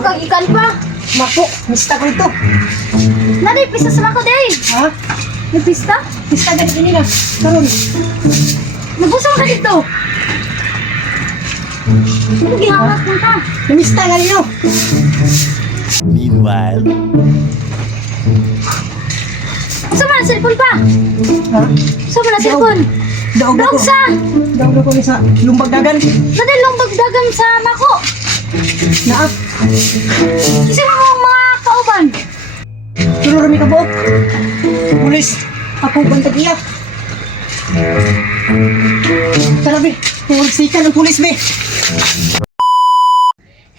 Magagikan pa. Mako, mista ko ito. Naday, pista sa mako, day. Ha? May pista? Mista ganit ini na. Karon. Nabusang ka dito. Ano gihawak mo ka? Mista nga niyo. Meanwhile, Saan mo na cellphone pa? Ha? Saan mo na cellphone? Daog Daog ako. sa! Daog ako ni sa lumbag dagan. Naday, lumbag dagan sa mako. Naa. Kasi mo ang mga kauban. Tulo rami ka buok. Pulis. Ako bantag iya. Tara be. Pursikan ang pulis be.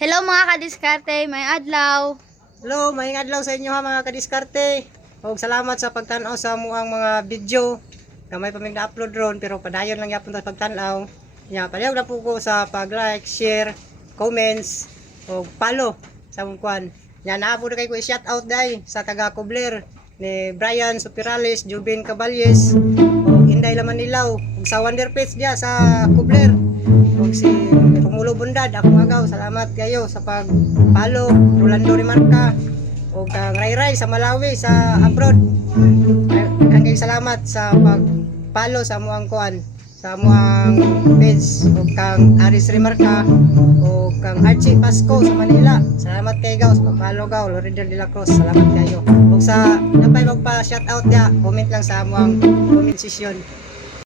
Hello mga kadiskarte, may adlaw. Hello, maayong adlaw sa inyo ha mga kadiskarte. Og salamat sa pagtan-aw sa amuang mga video. Kamay pa mig na-upload ron pero padayon lang yapon ta pagtan-aw. Nya padayon na po ko sa pag-like, share, comments og follow sa among kwan. Nya naa po kay ko i-shout out dai sa taga Cobler ni Brian Supirales, Jubin Caballes, og Inday Laman Nilaw, ug sa Wonder Pets dia sa Cobler. Og si Romulo Bundad, akong agaw, salamat kayo sa pag-follow. Rolando Rimarca, o kang Ray sa Malawi, sa abroad. Ang salamat sa pag-follow sa amuang kuan, sa amuang page. O kang Aris Rimarca, o kang Archie Pasco sa Manila. Salamat kayo sa pag-follow gaw, Loredan de la Cruz, salamat kayo. O sa napay magpa-shoutout ya, comment lang sa amuang comment session.